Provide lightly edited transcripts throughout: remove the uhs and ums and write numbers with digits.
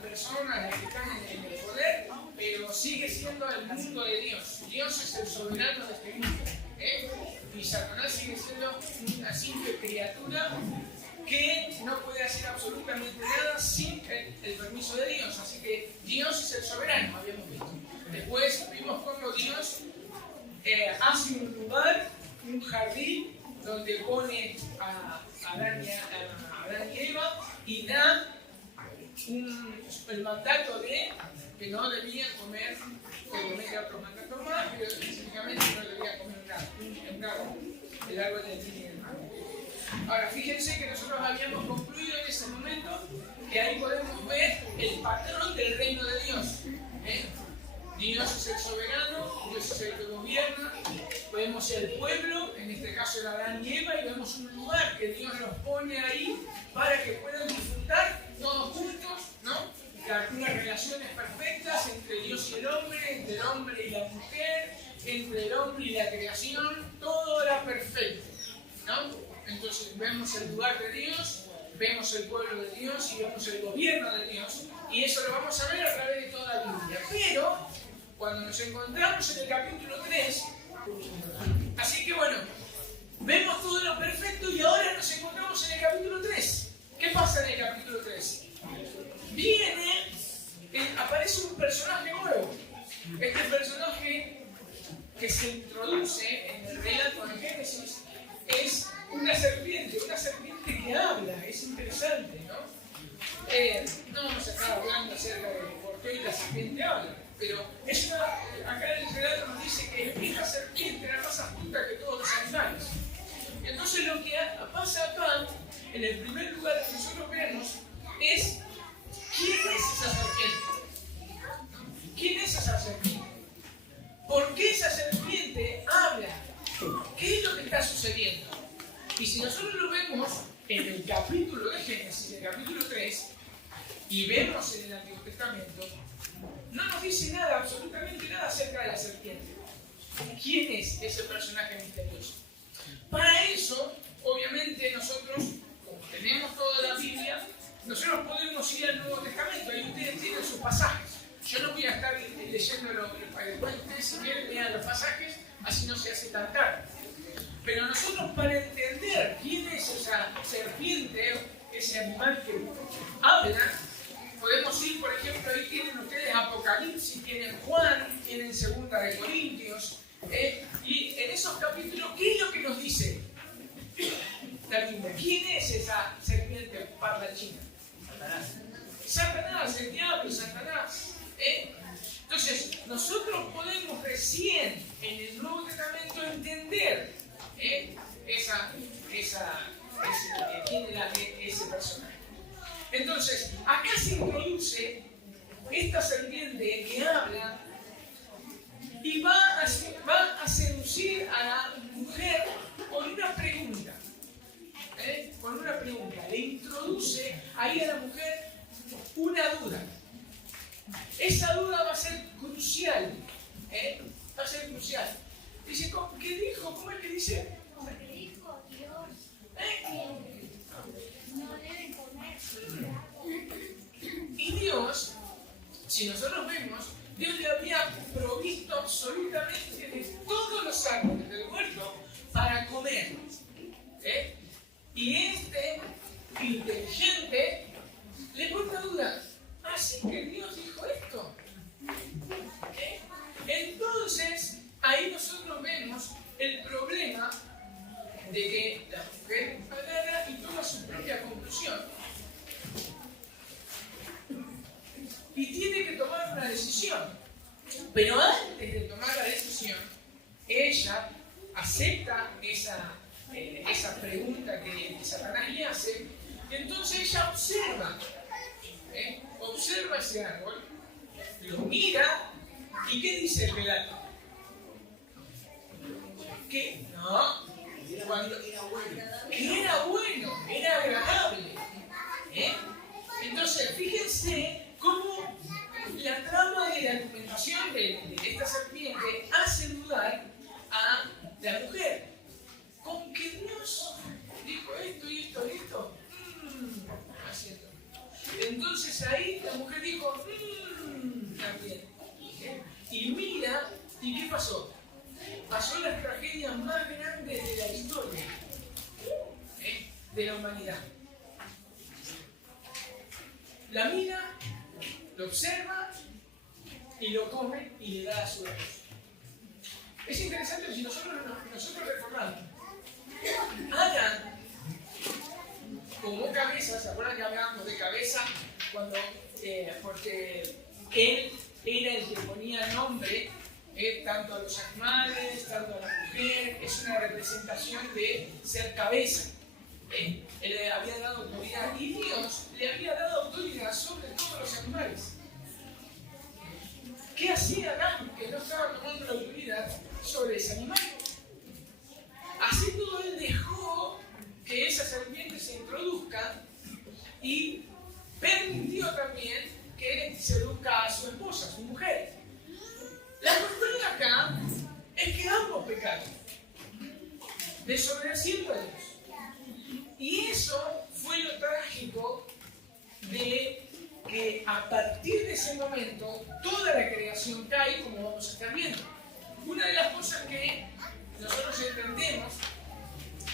personas las que están en el poder, pero sigue siendo el mundo de Dios. Dios es el soberano de este mundo. Y Satanás sigue siendo una simple criatura que no puede hacer absolutamente nada sin el permiso de Dios. Así que Dios es el soberano, habíamos visto. Después vimos cómo Dios hace un lugar, un jardín, donde pone a Adán y Eva y da el mandato de que no debían comer, que comía otros mandatos más, pero específicamente no debían comer un árbol, el árbol del bien y del mal. Ahora, fíjense que nosotros habíamos concluido en ese momento que ahí podemos ver el patrón del reino de Dios. Dios es el soberano, Dios es el que gobierna, vemos el pueblo, en este caso era Adán y Eva, y vemos un lugar que Dios los pone ahí para que puedan disfrutar todos juntos, ¿no? Unas relaciones perfectas entre Dios y el hombre, entre el hombre y la mujer, entre el hombre y la creación, todo era perfecto, ¿no? Entonces vemos el lugar de Dios, vemos el pueblo de Dios y vemos el gobierno de Dios, y eso lo vamos a ver a través de toda la Biblia. Pero cuando nos encontramos en el capítulo 3, así que bueno, vemos todo lo perfecto y ahora nos encontramos en el capítulo 3. ¿Qué pasa en el capítulo 3? Aparece un personaje nuevo. Este personaje que se introduce en el relato de Génesis es una serpiente que habla. Es interesante, ¿no? No vamos a estar hablando acerca de por qué la serpiente habla, pero acá el relato nos dice que esta serpiente era más astuta que todos los animales. Entonces lo que pasa acá, en el primer lugar que nosotros vemos, es ¿quién es esa serpiente? ¿Quién es esa serpiente? ¿Por qué esa serpiente habla? ¿Qué es lo que está sucediendo? Y si nosotros lo vemos en el capítulo de Génesis, en el capítulo 3, y vemos en el Antiguo Testamento, no nos dice nada, absolutamente nada acerca de la serpiente. ¿Quién es ese personaje misterioso? Para eso, obviamente, nosotros, como tenemos toda la Biblia, nosotros podemos ir al Nuevo Testamento, ahí ustedes tienen sus pasajes. Yo no voy a estar leyéndolo para después ustedes si quieren lean los pasajes, así no se hace tan tarde. Pero nosotros para entender quién es esa serpiente, ese animal que habla, podemos ir, por ejemplo, ahí tienen ustedes Apocalipsis, tienen Juan, tienen Segunda de Corintios, y en esos capítulos, ¿qué es lo que nos dice la Biblia? ¿Quién es esa serpiente parlanchina? Satanás, el diablo, Satanás. Entonces, nosotros podemos recién en el Nuevo Testamento entender quién era ese personaje. Entonces, acá se introduce esta serpiente que habla y va a seducir a la mujer con una pregunta. Con una pregunta. Le introduce ahí a la mujer una duda. Esa duda va a ser crucial. Va a ser crucial. Dice, ¿qué dijo? ¿Cómo es que dice? Porque dijo Dios no deben comer. Y Dios, si nosotros vemos, Dios le había provisto absolutamente de todos los árboles del huerto para comer. Y este inteligente le pone una duda. ¿Así que Dios dijo esto? Entonces, ahí nosotros vemos el problema de que la mujer agarra y toma su propia conclusión. Y tiene que tomar una decisión. Pero antes de tomar la decisión, ella acepta esa pregunta que Satanás le hace, y entonces ella observa ese árbol, lo mira, ¿y qué dice el relato? Que no, que era bueno, era agradable. Entonces, fíjense cómo la trama de la argumentación de esta serpiente hace dudar a la mujer. Con que Dios dijo esto y esto y esto. Entonces ahí ahí la mujer dijo, también. Y mira, ¿y qué pasó? Pasó la tragedia más grande de la historia de la humanidad. La mira, lo observa y lo come y le da a su esposo. Es interesante si nosotros recordamos. Adán, como cabeza, ¿se acuerdan que hablábamos de cabeza? Porque él era el que ponía nombre tanto a los animales, tanto a la mujer, es una representación de ser cabeza. Él le había dado autoridad y Dios le había dado autoridad sobre todos los animales. ¿Qué hacía Adán que no estaba tomando la autoridad sobre ese animal? Así todo él dejó que esa serpiente se introduzca y permitió también que seduzca a su esposa, a su mujer. La cuestión acá es que ambos pecaron, desobedeciendo a Dios. Y eso fue lo trágico de que a partir de ese momento toda la creación cae, como vamos a estar viendo. Una de las cosas que nosotros entendemos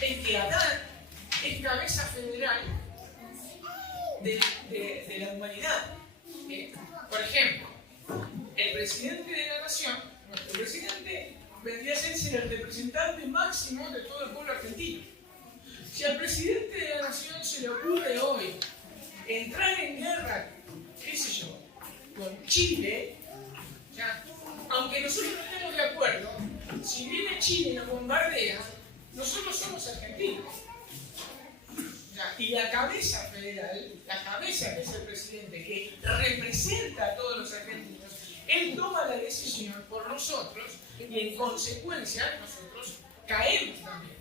es que Adán es cabeza federal de la humanidad. Por ejemplo, el presidente de la nación, nuestro presidente, vendría a ser el representante máximo de todo el pueblo argentino. Si al presidente de la nación se le ocurre hoy entrar en guerra, qué sé yo, con Chile, ya, aunque nosotros no estemos de acuerdo, si viene Chile y nos bombardea, nosotros somos argentinos. Ya, y la cabeza federal, la cabeza que es el presidente, que representa a todos los argentinos, él toma la decisión por nosotros y en consecuencia nosotros caemos también.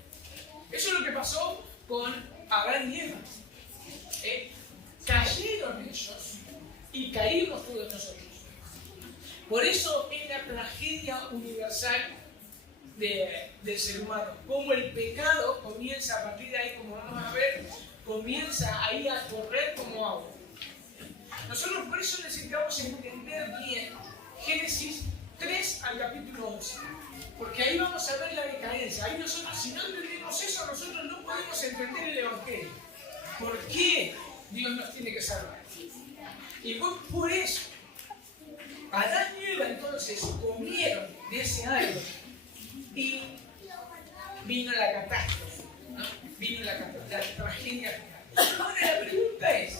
Eso es lo que pasó con Adán y Eva. Cayeron ellos y caímos todos nosotros. Por eso es la tragedia universal del ser humano. Como el pecado comienza a partir de ahí, como vamos a ver, comienza ahí a correr como agua. Nosotros por eso necesitamos entender bien Génesis 3 al capítulo 11. Porque ahí vamos a ver la decadencia. Ahí nosotros, si no entendemos eso, nosotros no podemos entender el Evangelio. ¿Por qué Dios nos tiene que salvar? Y por eso, Adán y Eva entonces comieron de ese árbol y vino la catástrofe, ¿no? Vino la tragedia final. Ahora la pregunta es,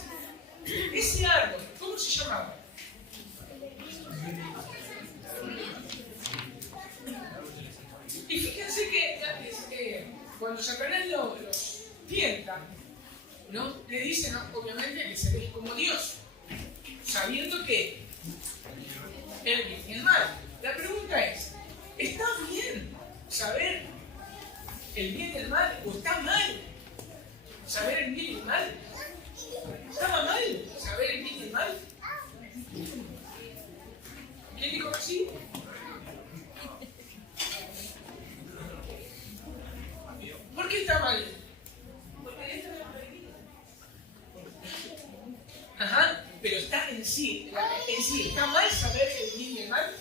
ese árbol, ¿cómo se llamaba? Y fíjense que cuando Satanás los tienta, ¿no? Le dice, ¿no? Obviamente, que se ve como Dios, sabiendo que el bien y el mal. La pregunta es, ¿está bien saber el bien y el mal o está mal saber el bien y el mal? ¿Estaba mal saber el bien y el mal? ¿Quién dijo que sí? ¿Por qué está mal? Porque esto es prohibido. Ajá, pero está en sí, ¿está mal saber el bien y el mal?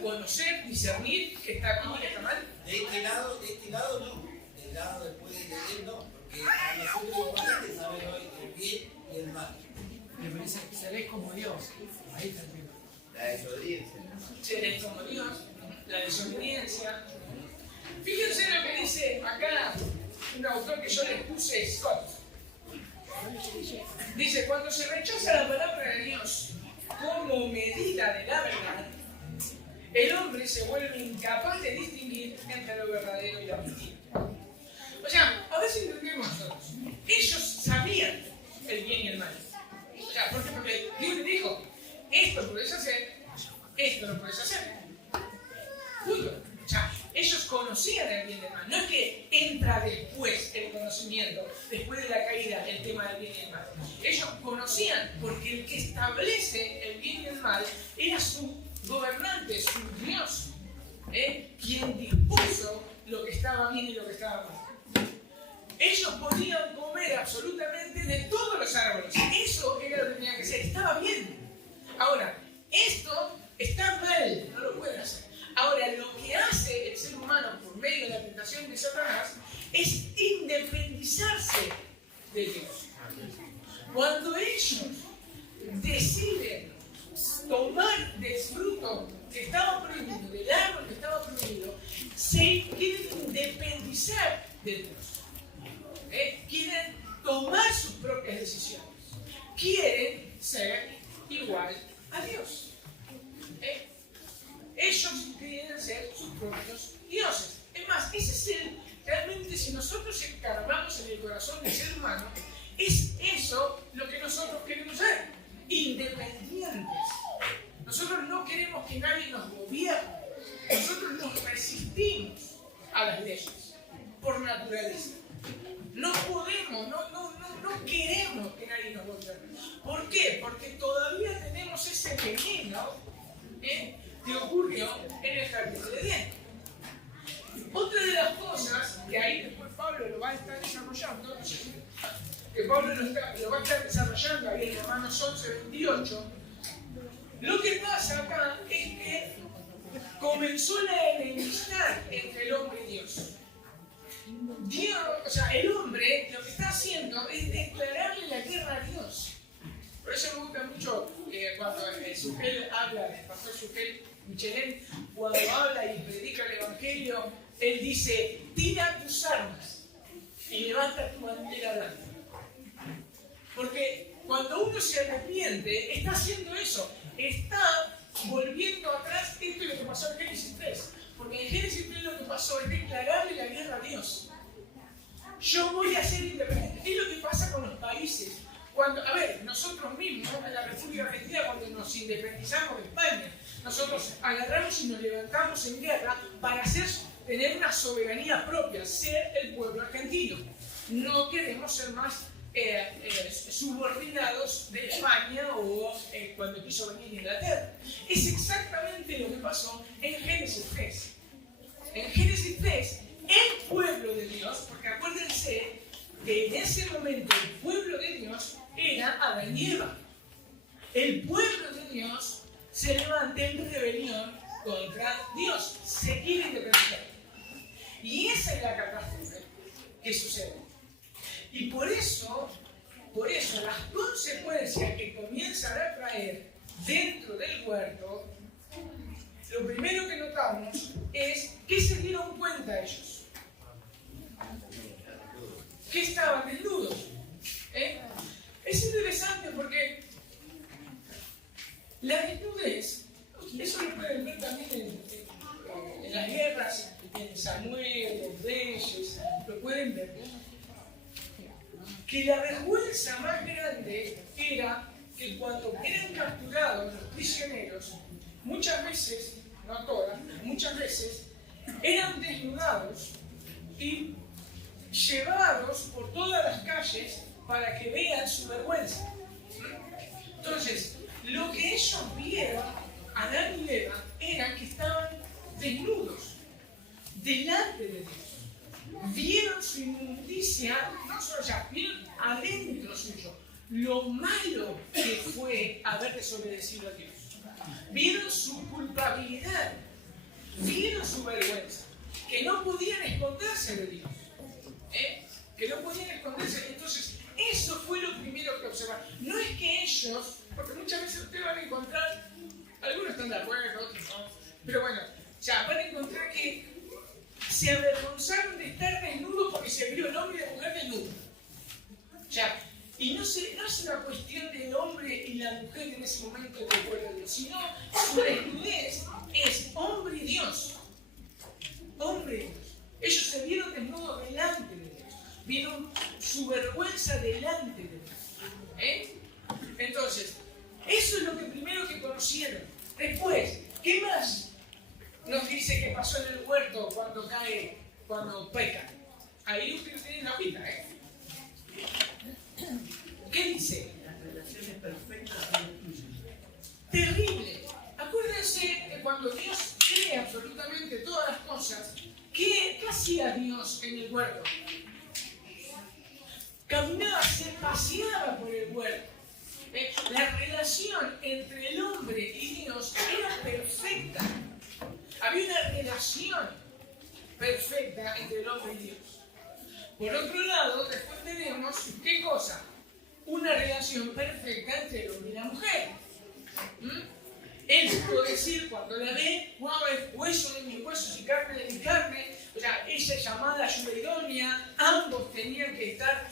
Conocer, discernir que está bien y que está mal. De este lado no. Del lado después de él no. Porque a nosotros es importante saber hoy el bien y el mal. Seréis como Dios. Ahí está el tema. La desobediencia. Seréis como Dios, la desobediencia. Fíjense lo que dice acá un autor que yo le puse Scott. Dice, cuando se rechaza la palabra de Dios como medida de la verdad, el hombre se vuelve incapaz de distinguir entre lo verdadero y lo mentira. O sea, a ver si entendemos nosotros. Ellos sabían el bien y el mal. O sea, ¿por qué? Porque Dios le dijo, esto lo puedes hacer, esto lo puedes hacer. Punto. O sea, ellos conocían el bien y el mal. No es que entra después el conocimiento, después de la caída, el tema del bien y el mal. Ellos conocían, porque el que establece el bien y el mal era su gobernante, su Dios, quien dispuso lo que estaba bien y lo que estaba mal. Ellos podían comer absolutamente de todos los árboles. Eso era lo que tenía que ser. Estaba bien. tentación de Satanás es independizarse de Dios. Cuando ellos deciden tomar del fruto que estaba prohibido, del árbol que estaba prohibido, se quieren independizar de Dios. Quieren tomar sus propias decisiones. Quieren ser igual a Dios. Ellos quieren ser sus propios dioses. Es más, ese es realmente, si nosotros escarbamos en el corazón del ser humano, es eso lo que nosotros queremos ser, independientes. Nosotros no queremos que nadie nos gobierne. Nosotros nos resistimos a las leyes por naturaleza. No podemos, no queremos que nadie nos gobierne. ¿Por qué? Porque todavía tenemos ese veneno que ocurrió en el jardín de Edén. Otra de las cosas que ahí después Pablo lo va a estar desarrollando, que Pablo lo va a estar desarrollando ahí en Romanos 11:28, lo que pasa acá es que comenzó la enemistad entre el hombre y Dios. El hombre lo que está haciendo es declararle la guerra a Dios. Por eso me gusta mucho cuando Sugel habla, el pastor Sugel Michelén, cuando habla y predica el Evangelio, él dice: tira tus armas y levanta tu bandera blanca. Porque cuando uno se arrepiente, está haciendo eso, está volviendo atrás. Esto es lo que pasó en Génesis 3. Porque en Génesis 3 lo que pasó es declararle la guerra a Dios. Yo voy a ser independiente. ¿Qué es lo que pasa con los países? Nosotros mismos, en la República Argentina, cuando nos independizamos de España, nosotros agarramos y nos levantamos en guerra para tener una soberanía propia, ser el pueblo argentino. No queremos ser más subordinados de España o cuando quiso venir Inglaterra. Es exactamente lo que pasó en Génesis 3. En Génesis 3, el pueblo de Dios, porque acuérdense que en ese momento el pueblo de Dios era Adán y Eva. El pueblo de Dios se levanta en rebelión contra Dios, se quiere independizar. Y esa es la catástrofe que sucede. Y por eso las consecuencias que comienzan a traer dentro del huerto, lo primero que notamos es que se dieron cuenta ellos. Que estaban desnudos. Es interesante porque la desnudez, eso lo pueden ver también en las guerras, en Samuel, los reyes, lo pueden ver. Que la vergüenza más grande era que cuando eran capturados los prisioneros, muchas veces, no todas, muchas veces, eran desnudados y llevados por todas las calles para que vean su vergüenza. Entonces, lo que ellos vieron, Adán y Eva, era que estaban desnudos delante de Dios. Vieron su inmundicia, no solo ya, vieron adentro suyo lo malo que fue haber desobedecido a Dios. Vieron su culpabilidad, vieron su vergüenza, que no podían esconderse de Dios. Que no podían esconderse. Entonces, eso fue lo primero que observaron. No es que ellos, porque muchas veces ustedes van a encontrar, algunos están de acuerdo, otros no, pero bueno, ya van a encontrar que se avergonzaron de estar desnudos porque se vio el hombre y la mujer desnudos. Ya, y no es una cuestión del hombre y la mujer en ese momento del pueblo de Dios, sino su desnudez es hombre y Dios. Hombre y Dios. Ellos se vieron desnudos delante de Dios. Vieron su vergüenza delante de Dios. Entonces, eso es lo que primero que conocieron. Después, ¿qué más nos dice que pasó en el huerto cuando pecan? Ahí ustedes tienen la hojita, ¿Qué dice? Las relaciones perfectas Terrible. Acuérdense que cuando Dios crea absolutamente todas las cosas, ¿qué hacía Dios en el huerto? Caminaba, se paseaba por el huerto. La relación entre el hombre y Dios era perfecta. Había una relación perfecta entre el hombre y Dios. Por otro lado, después tenemos, ¿qué cosa? Una relación perfecta entre el hombre y la mujer. Él pudo decir cuando la ve, wow, es hueso de mis huesos y carne de mi carne. O sea, esa llamada ayuda idónea, ambos tenían que estar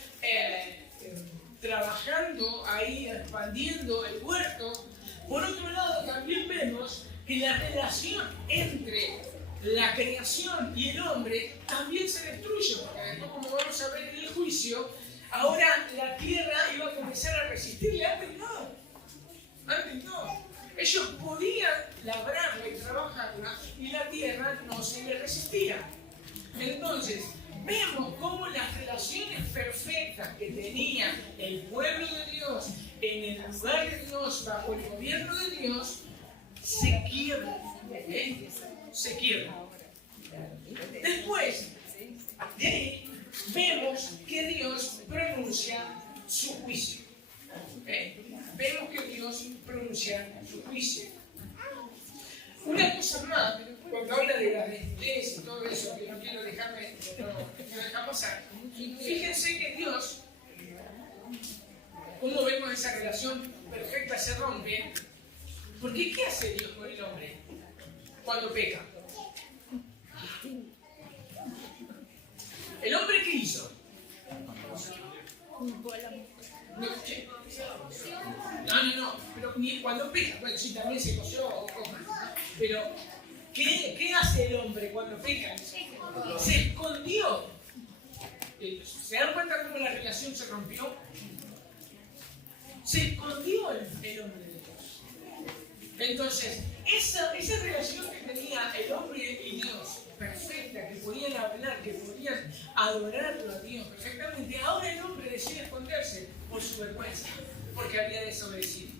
trabajando ahí, expandiendo el huerto. Por otro lado, también vemos que la relación entre la creación y el hombre también se destruye, porque después, como vamos a ver en el juicio, ahora la tierra iba a comenzar a resistirle. Antes no. Ellos podían labrarla y trabajarla y la tierra no se le resistía. Entonces, vemos cómo las relaciones perfectas que tenía el pueblo de Dios en el lugar de Dios, bajo el gobierno de Dios, se quiebran. Se quiebran. Después de ahí, vemos que Dios pronuncia su juicio. Vemos que Dios pronuncia su juicio. Una cosa más, cuando habla de la desnudez y todo eso, que no quiero dejar pasar, fíjense que Dios, cómo vemos esa relación perfecta se rompe, porque ¿qué hace Dios con el hombre cuando peca? ¿El hombre qué hizo? No, pero ni cuando peca, bueno, sí, también se coció o coma, pero ¿qué hace el hombre cuando peca? Se escondió. ¿Se dan cuenta cómo la relación se rompió? Se escondió el hombre de Dios. Entonces, esa relación que tenía el hombre y Dios, perfecta, que podían hablar, que podían adorarlo a Dios perfectamente, ahora el hombre decide esconderse por su vergüenza, porque había desobedecido.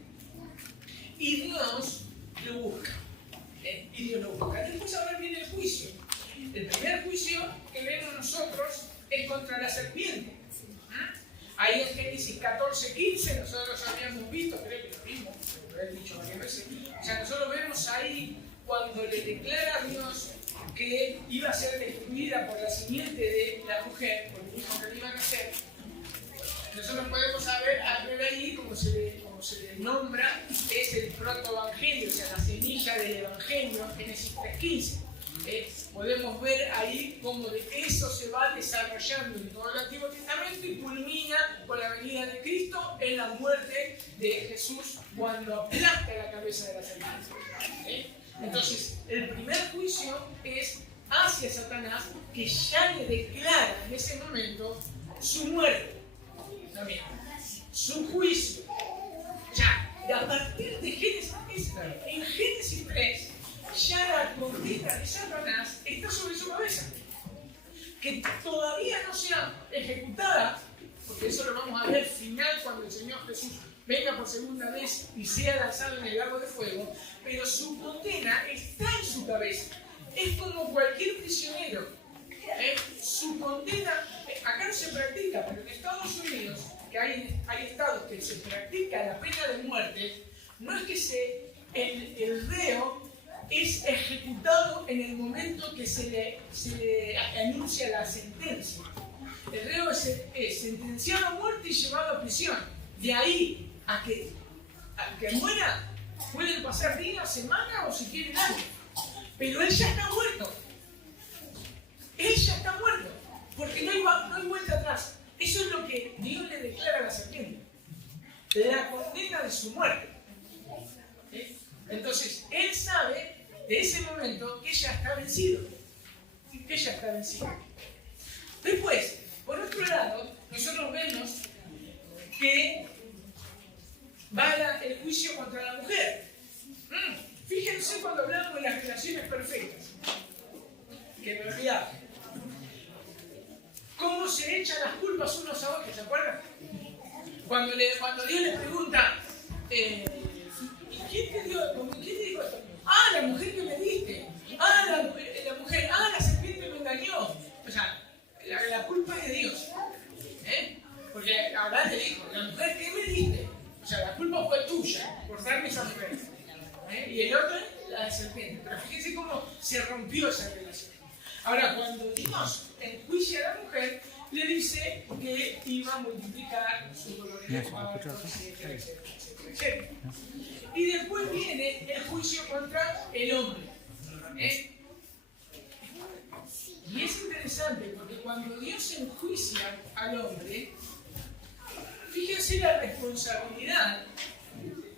Y Dios lo busca. Después ahora viene el juicio. El primer juicio que vemos nosotros es contra la serpiente. Ahí en Génesis 14:15, nosotros habíamos visto, creo que lo vimos, lo he dicho varias veces. O sea, nosotros vemos ahí cuando le declara a Dios que iba a ser destruida por la simiente de la mujer, por el hijo que le iban a hacer. Nosotros podemos saber, al ver ahí, como se le nombra, es el protoevangelio, o sea, la semilla del evangelio, Génesis 3:15. Podemos ver ahí cómo de eso se va desarrollando en todo el Antiguo Testamento y culmina con la venida de Cristo en la muerte de Jesús cuando aplasta la cabeza de la serpiente. Entonces, el primer juicio es hacia Satanás, que ya le declara en ese momento su muerte, también su juicio. Ya, y a partir de en Génesis 3, ya la condena de Satanás está sobre su cabeza, que todavía no sea ejecutada, porque eso lo vamos a ver al final cuando el Señor Jesús venga por segunda vez y sea lanzado en el lago de fuego, pero su condena está en su cabeza. Es como cualquier prisionero. Su condena, acá no se practica, pero en Estados Unidos, que hay estados que se practica la pena de muerte, no es que el reo es ejecutado en el momento que se le anuncia la sentencia. El reo es sentenciado a muerte y llevado a prisión. De ahí a que muera, pueden pasar días, semanas o si quieren años. Pero él ya está muerto. Él ya está muerto. Porque no hay vuelta atrás. Eso es lo que Dios le declara a la serpiente. La condena de su muerte. Entonces, él sabe de ese momento que ella está vencido. Ella está vencida. Después, por otro lado, nosotros vemos que va el juicio contra la mujer. Fíjense cuando hablamos de las relaciones perfectas, que me olvidaba. ¿Cómo se echan las culpas unos a otros? ¿Se acuerdan? Cuando Dios les pregunta, ¿quién te dijo esto? Ah, la mujer que me diste. Ah, la mujer. Ah, la serpiente me engañó. O sea, la culpa es de Dios. Porque Abraham le dijo, la mujer que me diste. O sea, la culpa fue tuya por darme esa mujer. Y el otro, la serpiente. Pero fíjense cómo se rompió esa relación. Ahora, cuando Dios enjuicia a la mujer, le dice que iba a multiplicar su dolor en el parto, etcétera, etcétera, etcétera. Y después viene el juicio contra el hombre. Y es interesante porque cuando Dios enjuicia al hombre, fíjense la responsabilidad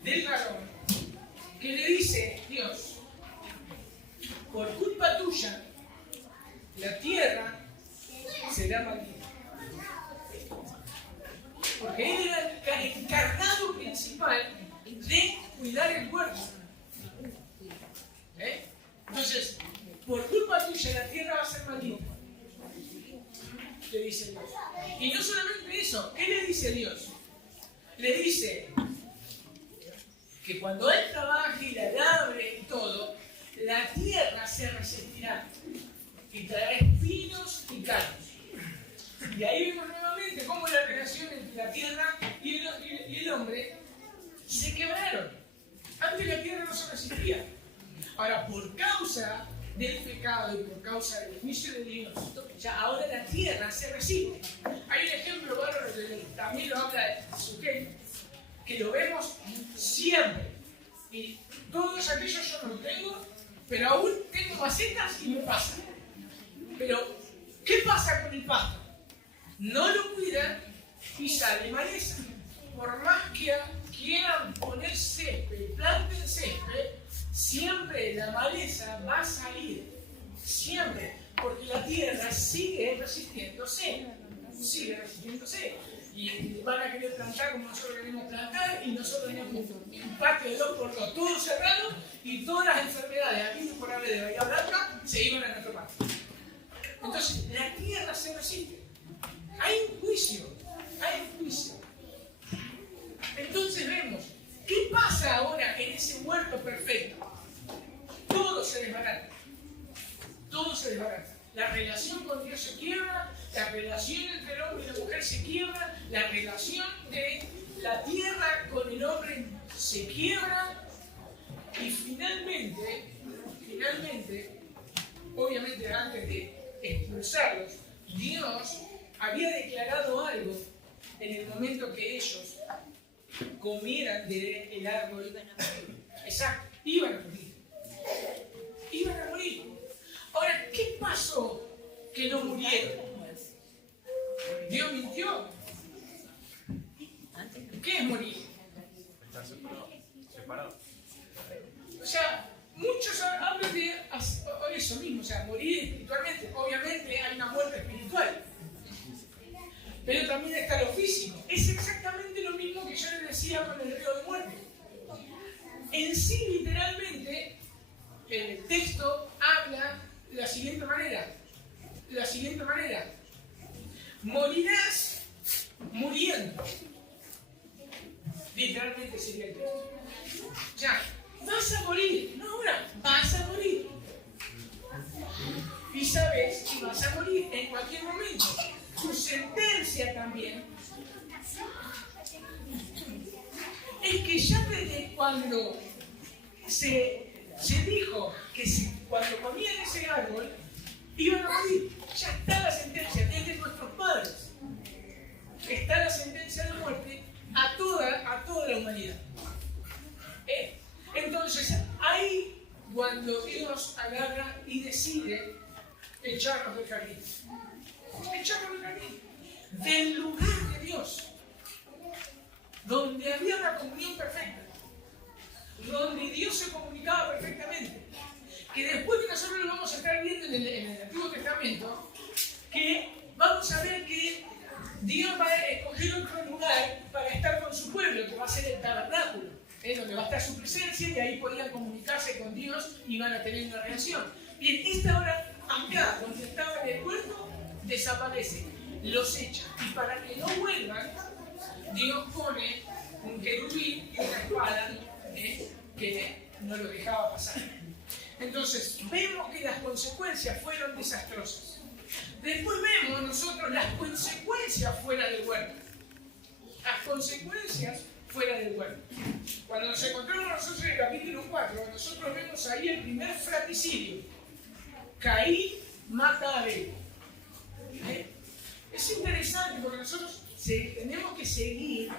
del varón que le dice: Dios, por culpa tuya, la tierra será maldita. Porque él era el encargado principal de cuidar el huerto. Entonces, por culpa tuya la tierra va a ser maldita. Le dice Dios. Y no solamente eso, ¿qué le dice Dios? Le dice que cuando él trabaje y la labre y todo, la tierra se resistirá y traerá espinos y cardos. Y ahí vemos nuevamente cómo la relación entre la tierra y el hombre se quebraron. Antes la tierra no se resistía. Ahora, por causa del pecado y por causa del juicio de Dios, ya ahora la tierra se resiste. Hay un ejemplo bárbaro que también lo habla de Ezequiel, que lo vemos siempre. Y todos aquellos yo no lo tengo, pero aún tengo macetas y me pasa. Pero, ¿qué pasa con el pasto? No lo cuidan y sale maleza. Por más que quieran poner césped, planten césped, siempre la maleza va a salir. Siempre. Porque la tierra sigue resistiéndose. Sigue resistiéndose. Y van a querer plantar como nosotros queremos plantar, y nosotros tenemos un patio de 2x2, todo cerrado, y todas las enfermedades, aquí por haber de Bahía Blanca, se iban a nuestro patio. Entonces, la tierra se resiste. Hay un juicio, hay un juicio. Entonces vemos, ¿qué pasa ahora en ese huerto perfecto? Todo se desbarata. Todo se desbarata. La relación con Dios se quiebra, la relación entre el hombre y la mujer se quiebra, la relación de la tierra con el hombre se quiebra, y finalmente, obviamente antes de expulsarlos, Dios había declarado algo en el momento que ellos comieran del árbol. Exacto, iban a morir. Iban a morir. Ahora, ¿qué pasó que no murieron? ¿Dios mintió? ¿Qué es morir? Estar separado. O sea, muchos hablan de eso mismo, o sea, morir espiritualmente. Obviamente hay una muerte espiritual, pero también está lo físico. Es exactamente lo mismo que yo les decía con el río de muerte. En sí, literalmente, el texto habla de la siguiente manera. Morirás muriendo. Literalmente sería el texto. Ya, vas a morir. No ahora, vas a morir. Y sabes que vas a morir en cualquier momento. Tu sentencia también es que ya desde cuando se dijo que cuando comían ese árbol iban a morir, ya está la sentencia desde nuestros padres. Está la sentencia de muerte a toda la humanidad. Entonces, ahí cuando Dios agarra y decide echarnos del jardín. Echarnos del jardín. Del lugar de Dios. Donde había una comunión perfecta. Donde Dios se comunicaba perfectamente. Que después que nosotros lo vamos a estar viendo en el Antiguo Testamento, que vamos a ver que Dios va a escoger otro lugar para estar con su pueblo, que va a ser el tabernáculo, donde va a estar su presencia, y ahí podían comunicarse con Dios y van a tener una relación. Bien, esta hora, acá, donde estaba en el puerto, desaparece, los echa, y para que no vuelvan, Dios pone un querubín y una espada que no lo dejaba pasar. Entonces, vemos que las consecuencias fueron desastrosas. Después vemos nosotros las consecuencias fuera del huerto. Las consecuencias fuera del huerto. Cuando nos encontramos nosotros en el capítulo 4, nosotros vemos ahí el primer fratricidio. Caín mata a Abel. Es interesante porque nosotros tenemos que seguir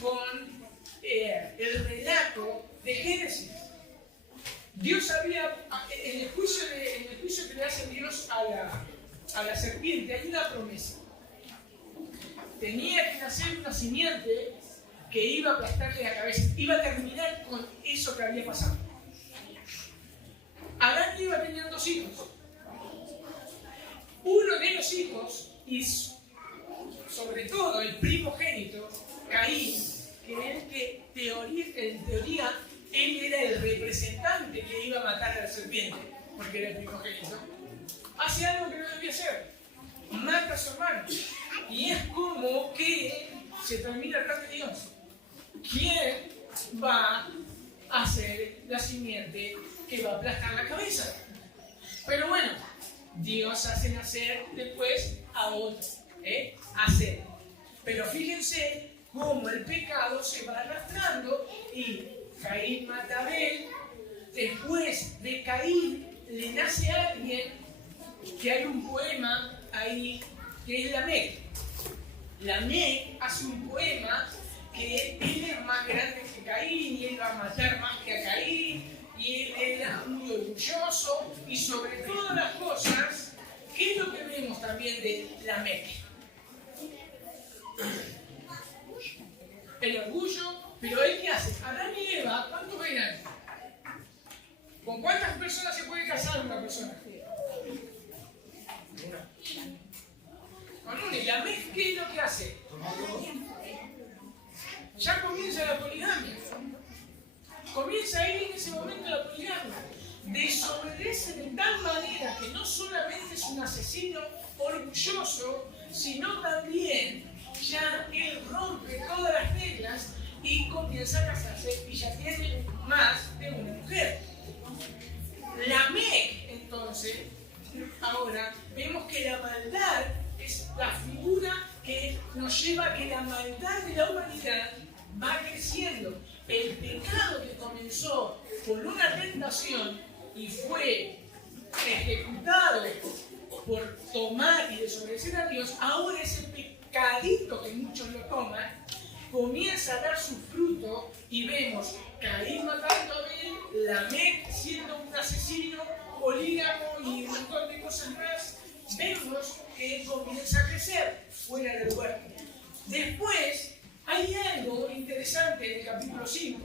con el relato de Génesis. Dios había, en el juicio que le hace Dios a la serpiente, hay una promesa. Tenía que nacer una simiente que iba a aplastarle la cabeza, iba a terminar con eso que había pasado. Adán iba a tener 2 hijos. Uno de los hijos, y sobre todo el primogénito, Caín, que en teoría él era el representante que iba a matar a la serpiente, porque era el primogénito, hace algo que no debía hacer, mata a su hermano. Y es como que se termina el plan de Dios. ¿Quién va a ser la simiente que va a aplastar la cabeza? Pero bueno, Dios hace nacer después a otro, hacer. Pero fíjense cómo el pecado se va arrastrando y Caín mata a Abel. Después de Caín le nace a alguien que hay un poema ahí que es Lamec. Lamec hace un poema que él es más grande que Caín y él va a matar más que a Caín y él era muy orgulloso y sobre todas las cosas, ¿qué es lo que vemos también de Lamec? El orgullo, pero él ¿qué hace? Adán y Eva, ¿cuántos eran? ¿Con cuántas personas se puede casar una persona? Con una. ¿Y Lamec qué es lo que hace? Ya comienza la poligamia. Comienza ahí en ese momento la poligamia. Desobedece de tal manera que no solamente es un asesino orgulloso, sino también ya él rompe todas las reglas y comienza a casarse y ya tiene más de una mujer. Lamec, entonces, ahora vemos que la maldad es la figura que nos lleva a que la maldad de la humanidad va creciendo. El pecado que comenzó con una tentación y fue ejecutado por tomar y desobedecer a Dios, ahora ese pecadito que muchos lo toman, comienza a dar su fruto y vemos Caín matando a Abel, Lamec siendo un asesino, polígamo y un montón de cosas más. Vemos que comienza a crecer fuera del huerto. Después hay algo interesante en el capítulo 5,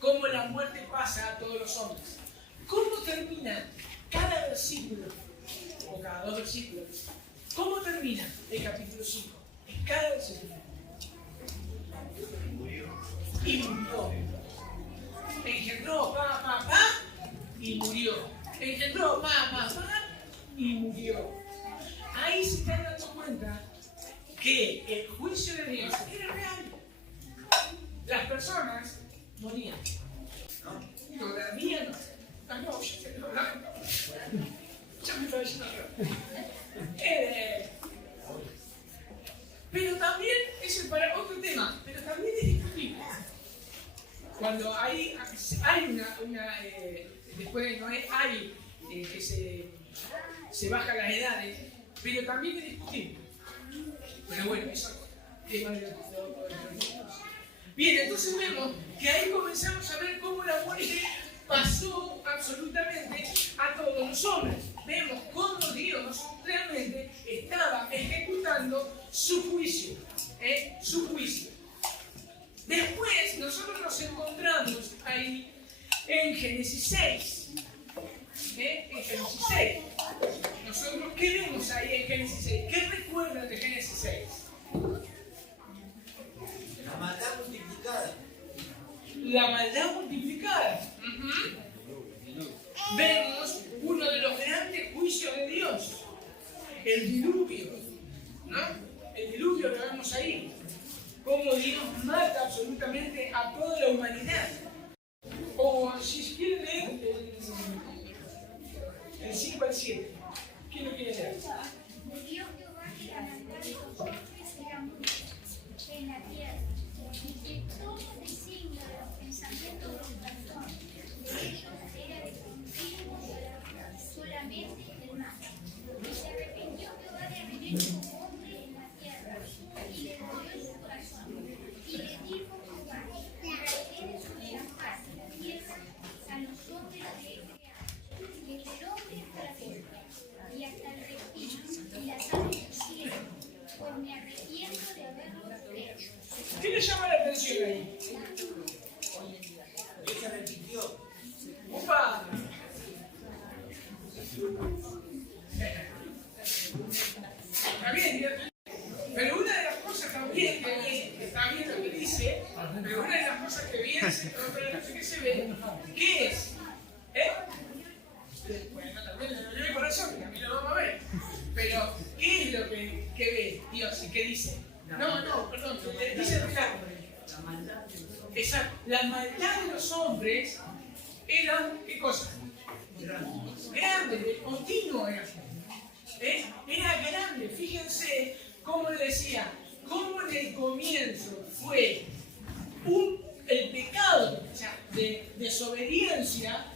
cómo la muerte pasa a todos los hombres. ¿Cómo termina cada versículo, o cada 2 versículos? ¿Cómo termina el capítulo 5? En cada versículo. Y murió. Engendró y murió. Engendró y murió. Ahí se están dando cuenta que el juicio de Dios era real. Las personas morían. Todavía no. Ya me estaba yendo. Pero también, eso es para otro tema, pero también es discutible. Cuando hay una después de Noé, hay que se bajan las edades, pero también es discutible. Pero bueno, eso es tema de otro. Bien, entonces vemos que ahí comenzamos a ver cómo la muerte pasó absolutamente a todos los hombres. Vemos cómo Dios realmente estaba ejecutando su juicio. Su juicio. Después nosotros nos encontramos ahí en Génesis 6. En Génesis 6. Nosotros, ¿qué vemos ahí en Génesis 6? ¿Qué recuerdan de Génesis 6? La maldad multiplicada. La maldad multiplicada. Vemos uno de los grandes juicios de Dios. El diluvio. ¿No? El diluvio lo vemos ahí. Cómo Dios mata absolutamente a toda la humanidad. O si quieren leer el 5 al 7. ¿Quién lo quiere leer? Murió Jehová de la maldad de los hombres era mucho en la tierra, y que todo designio de los pensamientos de los corazones de ellos era de continuo solamente el se ve, ¿qué es? Bueno, también le dolió el corazón, que también lo vamos a ver. Pero, ¿qué es lo que ve Dios y qué dice? Perdón, dice el relato. Exacto. La maldad de los hombres era, ¿qué cosa? Grande, de continuo era. Era grande. Fíjense cómo le decía, cómo en el comienzo fue el pecado, o sea, de desobediencia,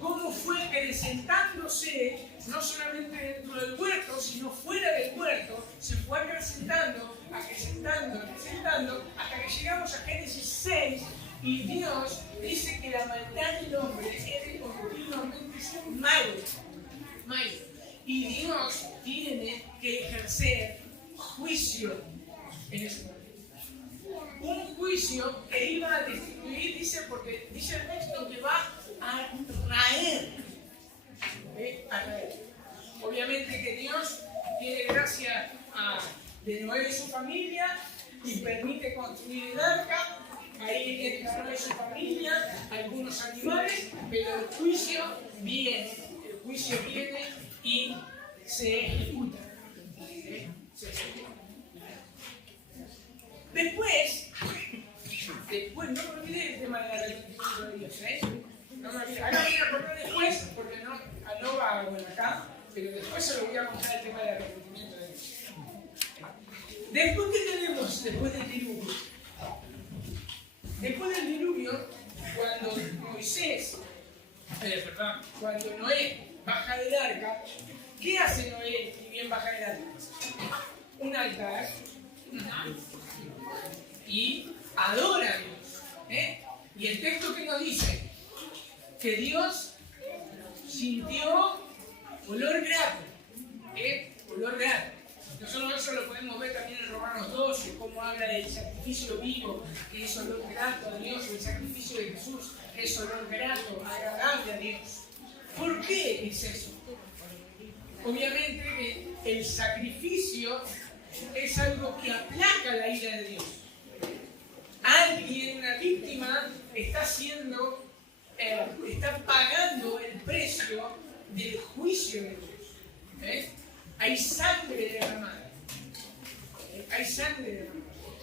cómo fue acrecentándose, no solamente dentro del huerto, sino fuera del huerto, se fue acrecentando, hasta que llegamos a Génesis 6, y Dios dice que la maldad del hombre es continuamente malo. Y Dios tiene que ejercer juicio en ese momento. Un juicio que iba a destituir, porque dice el texto que va a raer. Obviamente que Dios tiene gracia de Noé y su familia y permite construir el arca. Ahí entra Noé y su familia, algunos animales, pero el juicio viene y se ejecuta. Después, no me olvidé el tema de la arrepentimiento de Dios, No me olvidé. Ahora voy a contar después, porque no va acá, pero después se lo voy a contar el tema del arrepentimiento de Dios. Después, ¿qué tenemos después del diluvio? Después del diluvio, cuando Noé baja del arca, ¿qué hace Noé y bien baja del arca? Un altar y adora a Dios. Y el texto que nos dice que Dios sintió olor grato. Olor grato. Nosotros eso lo podemos ver también en Romanos 12, cómo habla del sacrificio vivo, que es olor grato a Dios, o el sacrificio de Jesús, que es olor grato, agradable a Dios. ¿Por qué es eso? Obviamente que el sacrificio es algo que aplaca la ira de Dios. Alguien, una víctima, está pagando el precio del juicio de Dios. Hay sangre derramada.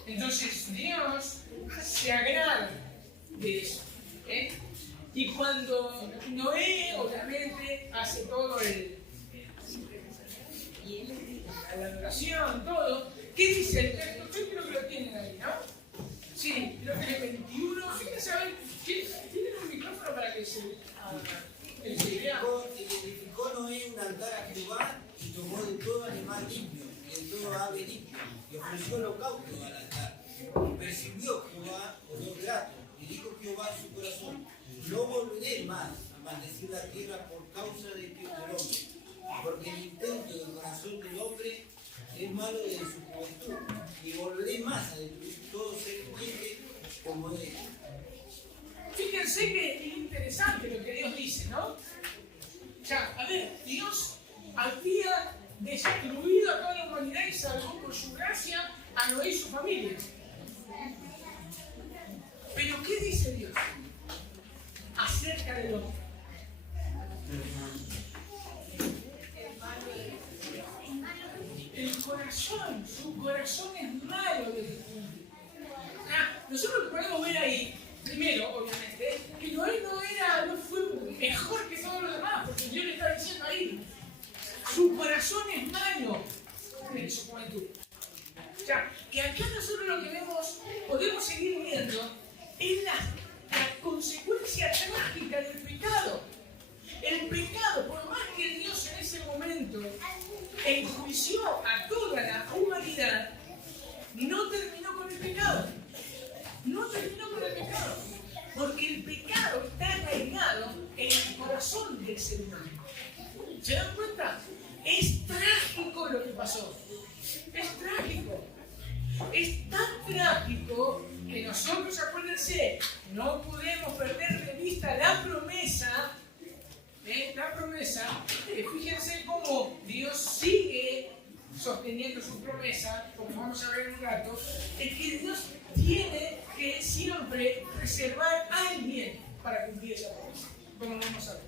Entonces Dios se agrada de eso. Y cuando Noé, obviamente, hace todo la adoración, todo, ¿qué dice el texto? Yo creo que lo tienen ahí, ¿no? Sí, creo que el 21. Fíjense, a ver, ¿tienen un micrófono para que se vea? Edificó Noé un altar a Jehová y tomó de todo animal limpio y de todo ave limpio y ofreció holocausto al altar. Y percibió Jehová olor grato y dijo Jehová a su corazón: no volveré más a maldecir la tierra por causa del hombre, porque el intento del corazón del hombre es malo desde su juventud, y volveré más a destruir todo ser viviente como él. Fíjense que es interesante lo que Dios dice, ¿no? O sea, a ver, Dios había destruido a toda la humanidad y salvó por su gracia a Noé y su familia. Pero ¿qué dice Dios acerca del hombre? El corazón, su corazón es malo desde el punto. Nosotros lo podemos ver ahí, primero, obviamente, que Noé no fue mejor que todos los demás, porque Dios le está diciendo ahí, su corazón es malo en su juventud. O sea, que acá nosotros lo que vemos, podemos seguir viendo, es la consecuencia trágica del pecado. El pecado, por más que Dios en ese momento enjuició a toda la humanidad, no terminó con el pecado. Porque el pecado está arraigado en el corazón del ser humano. ¿Se dan cuenta? Es trágico lo que pasó. Es trágico. Es tan trágico que nosotros, acuérdense, no podemos perder de vista la promesa, que fíjense cómo Dios sigue sosteniendo su promesa, como vamos a ver en un rato, es que Dios tiene que siempre reservar a alguien para cumplir esa promesa, como vamos a ver.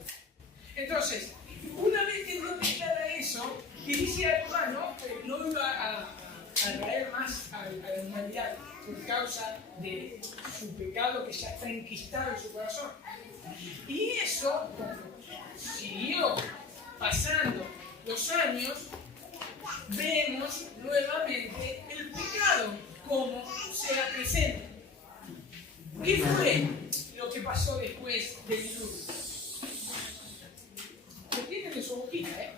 Entonces, una vez que Dios declara eso, y dice al humano, no iba a traer más a la humanidad por causa de su pecado que ya está enquistado en su corazón. Y eso siguió pasando los años, vemos nuevamente el pecado como se presenta. ¿Qué fue lo que pasó después del diluvio? Se tienen en su boquita,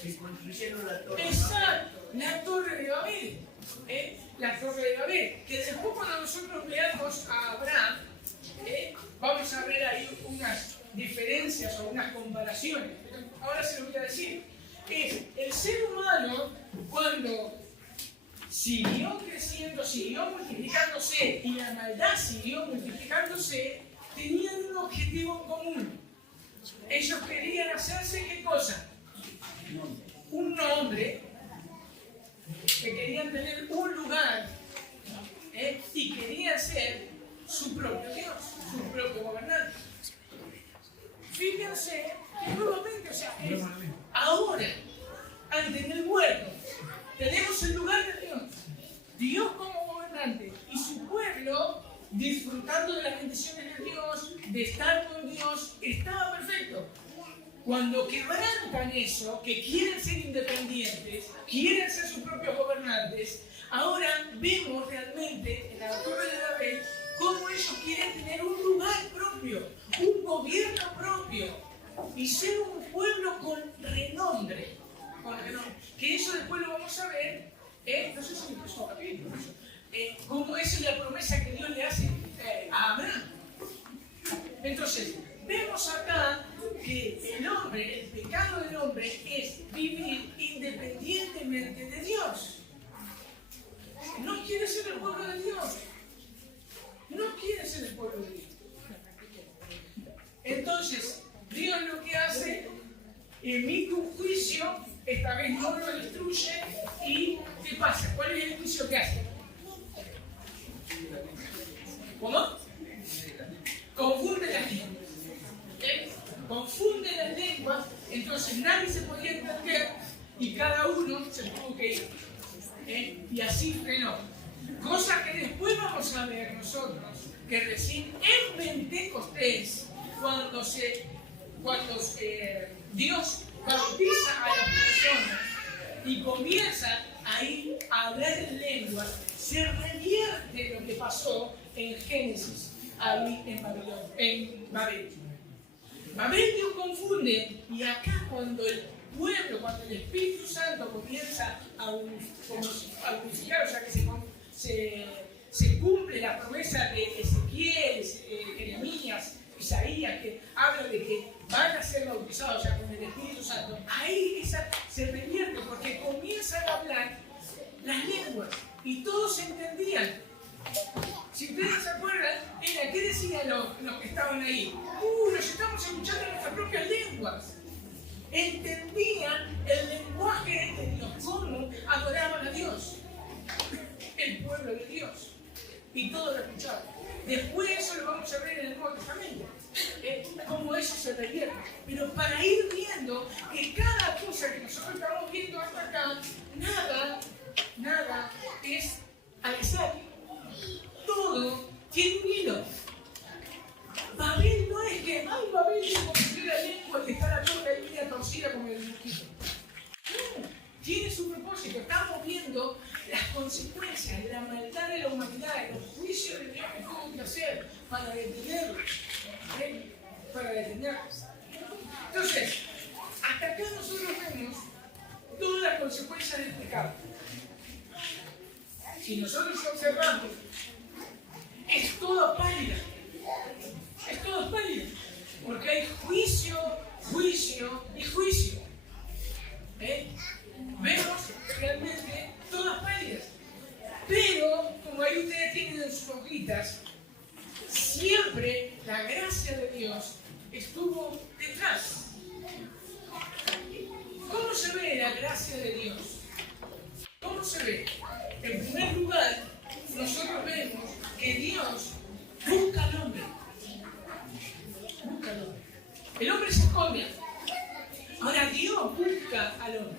Se construyeron la torre. Exacto, la Torre de Babel. La Torre de Babel. Que después, cuando nosotros veamos a Abraham, vamos a ver ahí unas diferencias o unas comparaciones. Ahora se lo voy a decir. El ser humano, cuando siguió creciendo, siguió multiplicándose y la maldad siguió multiplicándose, tenían un objetivo en común. Ellos querían hacerse ¿qué cosa? Un nombre, que querían tener un lugar y querían ser su propio Dios, su propio gobernante. Fíjense que nuevamente, o sea, ahora, ante el huerto, tenemos el lugar de Dios, Dios como gobernante y su pueblo disfrutando de las bendiciones de Dios, de estar con Dios, estaba perfecto. Cuando quebrantan eso, que quieren ser independientes, quieren ser sus propios gobernantes, ahora vemos realmente en la Torre de Babel cómo ellos quieren tener un lugar propio, un gobierno propio y ser un pueblo con renombre. Que eso después lo vamos a ver, no sé si empezó a capítulo, cómo esa es la promesa que Dios le hace a Abraham. Entonces, vemos acá que el hombre, el pecado del hombre es vivir independientemente de Dios. No quiere ser el pueblo de Dios. No quiere ser el pueblo de Dios. Entonces, Dios lo que hace, emite un juicio, esta vez no lo destruye, y ¿qué pasa? ¿Cuál es el juicio que hace? ¿Cómo? Confunde las lenguas. Confunde las lenguas, entonces nadie se podía entender y cada uno se tuvo que ir. Y así frenó. Cosa que después vamos a ver nosotros, que recién en Pentecostés, cuando Dios bautiza a las personas y comienza ahí a hablar en lenguas, se revierte lo que pasó en Génesis, ahí en Babel. Babel Dios confunde, y acá cuando el pueblo, cuando el Espíritu Santo comienza a unificar, o sea que se cumple la promesa de Ezequiel, Jeremías, Isaías, que habla de que van a ser bautizados ya con el Espíritu Santo, ahí se revierte porque comienzan a hablar las lenguas y todos se entendían. Si ustedes se acuerdan, ¿qué decían los que estaban ahí? Nos estamos escuchando en nuestras propias lenguas. Entendían el lenguaje de Dios, cómo adoraban a Dios, el pueblo de Dios. Y todos lo escuchaban. Después eso lo vamos a ver en el Nuevo Testamento, cómo eso se revierte. Pero para ir viendo que cada cosa que nosotros estamos viendo hasta acá, nada es al azar. Todo tiene un hilo. Babel no es que, Babel se construyó la lengua y está la torre ahí media torcida como el dibujito. No, tiene su propósito. Estamos viendo las consecuencias de la maldad de la humanidad, los juicios de Dios que tuvo que hacer para detenerlos. Para detenerlos. Entonces, hasta acá nosotros vemos todas las consecuencias del pecado. Si nosotros observamos, es todo pálida. Es todo pálido. Porque hay juicio y juicio. Vemos realmente todas pálidas. Pero, como ahí ustedes tienen en sus hojitas, siempre la gracia de Dios estuvo detrás. ¿Cómo se ve la gracia de Dios? ¿Cómo se ve? En primer lugar, nosotros vemos que Dios busca al hombre. Busca al hombre. El hombre se esconde. Ahora Dios busca al hombre.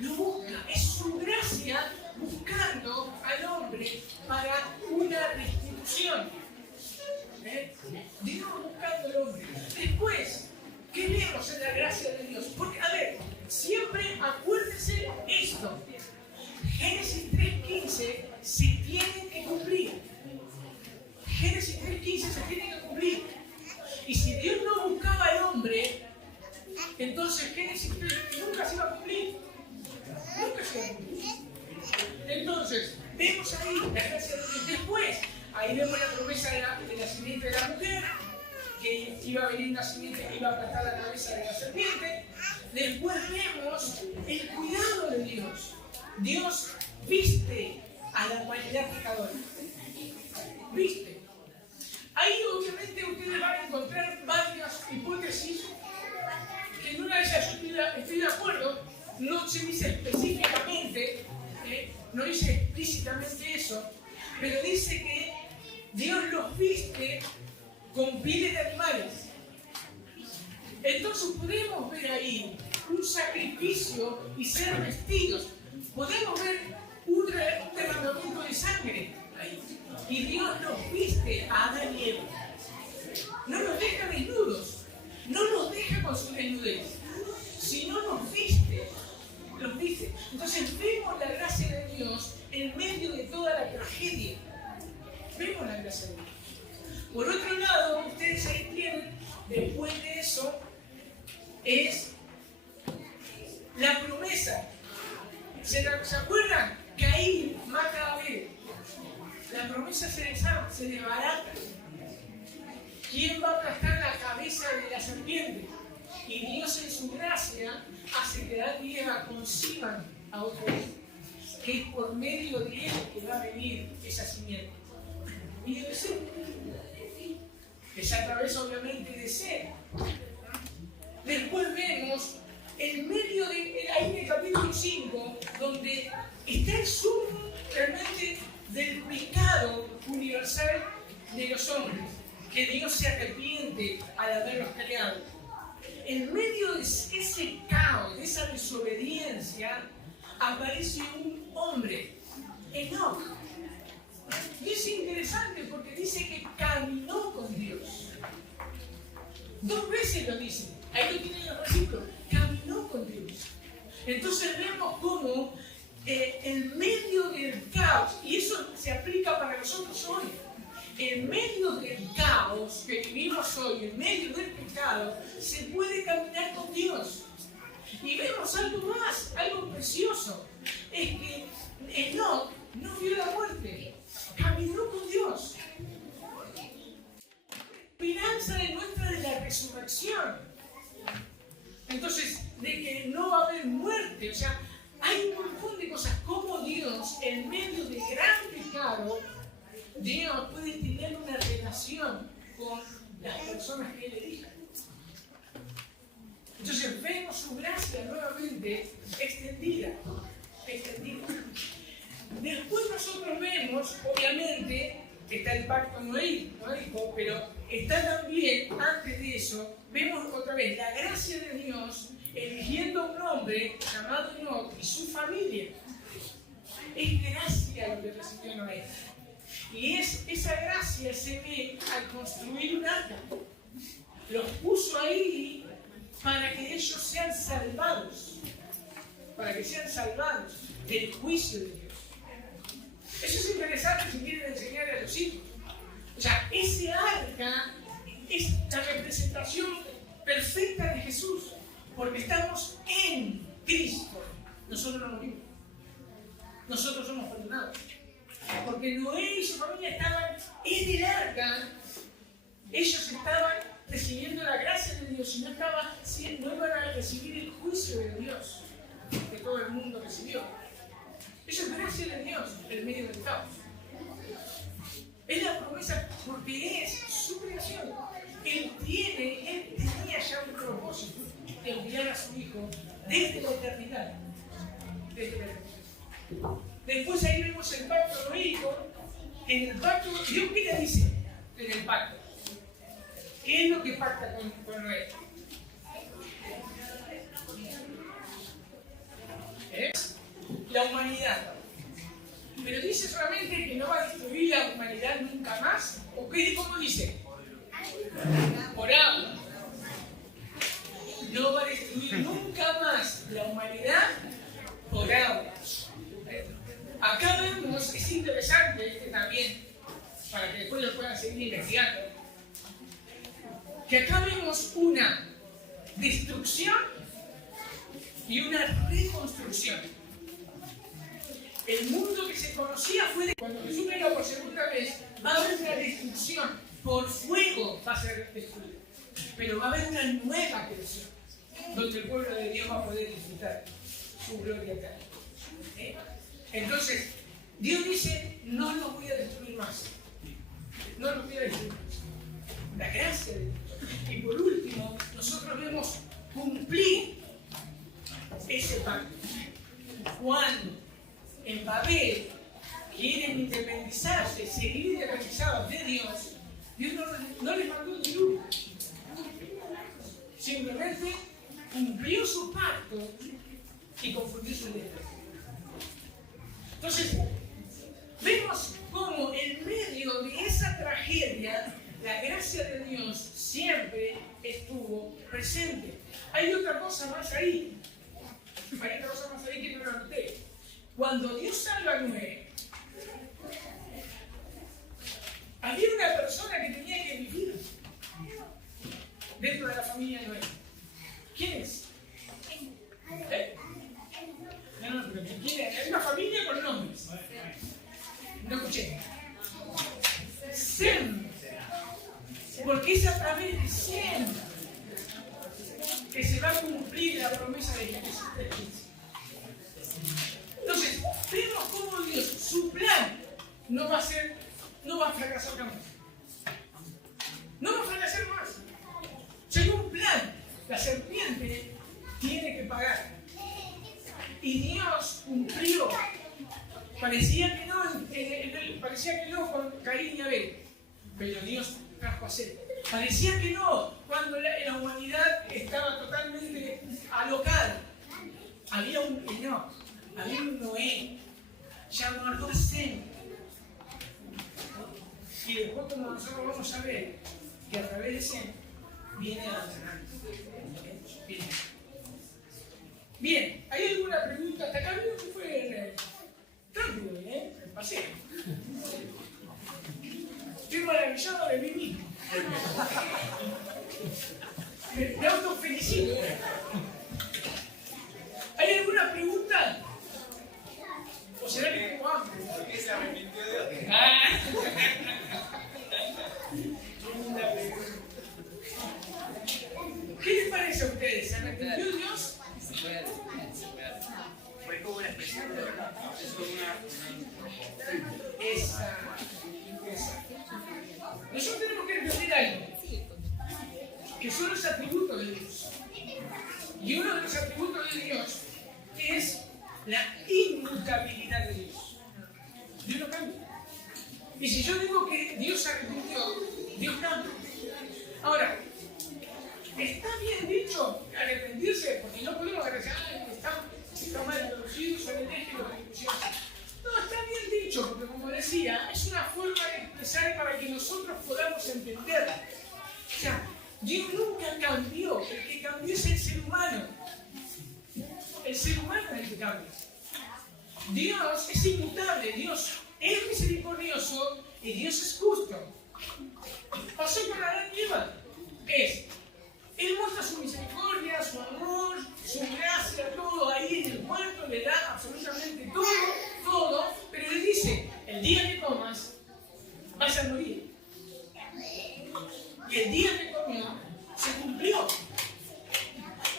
Lo busca. Es su gracia buscando al hombre para una restitución. Dios buscando al hombre. Después, ¿qué vemos en la gracia de Dios? Porque, a ver, siempre acuérdense esto. Génesis 3.15 se tiene que cumplir. Génesis 3.15 se tiene que cumplir. Y si Dios no buscaba al hombre, entonces Génesis 3 nunca se iba a cumplir. Nunca se iba a cumplir. Entonces, vemos ahí la gracia de Dios. Después, ahí vemos la promesa de la simiente de la mujer, que iba a venir una simiente que iba a aplastar la cabeza de la serpiente. Después vemos el cuidado de Dios. Dios viste a la humanidad pecadora. Viste. Ahí obviamente ustedes van a encontrar varias hipótesis que en una de ellas estoy de acuerdo. No se dice específicamente, no dice explícitamente eso, pero dice que Dios los viste con pieles de animales. Entonces podemos ver ahí un sacrificio y ser vestidos. Podemos ver un derramamiento de sangre ahí. Y Dios nos viste a Adán y Eva. No nos deja desnudos. No nos deja con su desnudez. Sino nos viste. Nos viste. Entonces vemos la gracia de Dios en medio de toda la tragedia. Vemos la gracia de Dios. Por otro lado, ustedes ahí tienen, después de eso, es la promesa. ¿Se acuerdan? Caín mata a Abel. La promesa se desbarata. ¿Quién va a aplastar la cabeza de la serpiente? Y Dios en su gracia hace que Adán y Eva conciban a otro hijo, que es por medio de él que va a venir esa simiente. Y debe ser. Es a través obviamente de ser. Después vemos en medio de, ahí en el capítulo 5, donde está el sumo realmente del pecado universal de los hombres, que Dios se arrepiente al haberlos creado. En medio de ese caos, de esa desobediencia, aparece un hombre, Enoc. Y es interesante porque dice que caminó con Dios. 2 veces lo dice. Ahí lo tienen los versículos. Caminó con Dios. Entonces vemos cómo en medio del caos, y eso se aplica para nosotros hoy, en medio del caos que vivimos hoy, en medio del pecado, se puede caminar con Dios. Y vemos algo más, algo precioso. Es que Enoc no vio la muerte, caminó con Dios. Esperanza de nuestra de la resurrección. Entonces, de que no va a haber muerte, o sea, hay un montón de cosas, como Dios, en medio de gran pecado, Dios puede tener una relación con las personas que Él elige. Entonces vemos su gracia nuevamente extendida. Después nosotros vemos, obviamente, está el pacto noéico, pero está también, antes de eso, vemos otra vez la gracia de Dios eligiendo a un hombre llamado Enoc y su familia. Es gracia lo que recibió Noé. Y esa gracia se ve al construir un arca. Los puso ahí para que ellos sean salvados. Para que sean salvados del juicio de Dios. Eso es interesante si quieren enseñar a los hijos. O sea, ese arca es la representación perfecta de Jesús. Porque estamos en Cristo. Nosotros no morimos. Nosotros somos perdonados. Porque Noé y su familia estaban en el arca. Ellos estaban recibiendo la gracia de Dios y no iban a recibir el juicio de Dios que todo el mundo recibió. Eso es gracia de Dios en medio del caos. Es la promesa porque es su creación. Él tenía ya un propósito. de enviar a su Hijo desde la eternidad. Desde la eternidad. Después ahí vemos el pacto noéico. En el pacto, Dios qué le dice en el pacto. ¿Qué es lo que pacta con Noé? La humanidad. Pero dice solamente que no va a destruir la humanidad nunca más. ¿O qué? ¿Cómo dice? Por agua. No va a destruir nunca más la humanidad por agua. Acá vemos, es interesante también, para que después lo puedan seguir investigando, que acá vemos una destrucción y una reconstrucción. El mundo que se conocía fue de cuando Jesús venga por segunda vez, va a haber una destrucción, por fuego va a ser destruido, pero va a haber una nueva creación, donde el pueblo de Dios va a poder disfrutar su gloria eterna. Entonces, Dios dice, no los voy a destruir más. No los voy a destruir más. La gracia de Dios. Y por último, nosotros debemos cumplir ese pacto. Cuando en Babel quieren independizarse, seguir independizados de Dios, Dios no les mandó el diluvio. Simplemente cumplió su pacto y confundió su letra. Entonces, vemos cómo en medio de esa tragedia, la gracia de Dios siempre estuvo presente. Hay otra cosa más ahí. Hay otra cosa más ahí que no lo noté. Cuando Dios salva a Noé, había una persona que tenía que vivir dentro de la familia de Noé. ¿Quién es? No, pero ¿quién es? Hay una familia con nombres. No escuché. Sem. Porque es a través de Sem que se va a cumplir la promesa de Jesús. Entonces, vemos cómo Dios, su plan, no va a fracasar jamás. No va a fracasar más. Según plan, la serpiente tiene que pagar. Y Dios cumplió. Parecía que no con Caín y Abel, pero Dios trajo a Set. Parecía que no cuando la humanidad estaba totalmente alocada. Había un Enoch, había un Noé, llamado a Sem. Y después, como nosotros vamos a ver, que a través de Sem viene la Canaán. Bien, ¿hay alguna pregunta? Hasta acá veo que fue rápido, el paseo. Estoy maravillado de mí mismo. Me autofelicito. ¿Hay alguna pregunta? ¿O será que tengo hambre? ¿Por qué se arrepintió de otro? ¿Qué les parece a ustedes? ¿Se arrepintió Dios? Fue como una expresión de verdad. Es como una... Esa. Nosotros tenemos que entender algo, que son los atributos de Dios. Y uno de los atributos de Dios es la inmutabilidad de Dios. Dios no cambia. Y si yo digo que Dios se arrepintió, Dios cambia. Ahora, está bien dicho arrepentirse, porque no podemos decir, está mal introducido, son herejes los que pusieron. No, está bien dicho, porque como decía, es una forma de expresar para que nosotros podamos entenderla. O sea, Dios nunca cambió, el que cambió es el ser humano. El ser humano es el que cambia. Dios es inmutable, Dios es misericordioso y Dios es justo. Pasó con Adán y Eva. Él muestra su misericordia, su amor, su gracia, todo ahí en el huerto, le da absolutamente todo, pero le dice, el día que comas, vas a morir. Y el día que comió, se cumplió.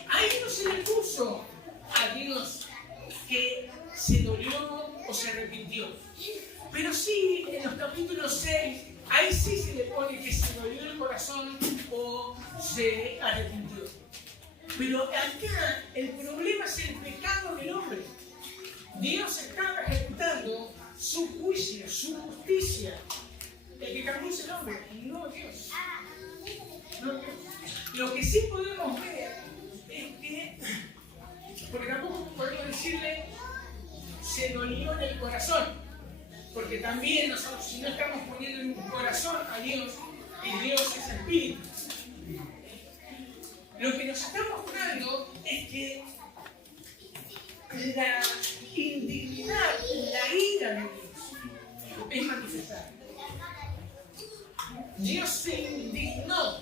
Ahí no se le puso a Dios que se dolió o se arrepintió. Pero sí, en los capítulos 6, ahí sí se le pone que se dolió el corazón o se arrepintió. Pero acá el problema es el pecado del hombre. Dios estaba ejecutando su juicio, su justicia. El que cambió es el hombre, no Dios. No Dios. Lo que sí podemos ver es que, porque tampoco podemos decirle, se dolió en el corazón. Porque también nosotros, si no estamos poniendo en un corazón a Dios, y Dios es espíritu. Lo que nos está mostrando es que la indignidad, la ira de Dios es manifestada. Dios se indignó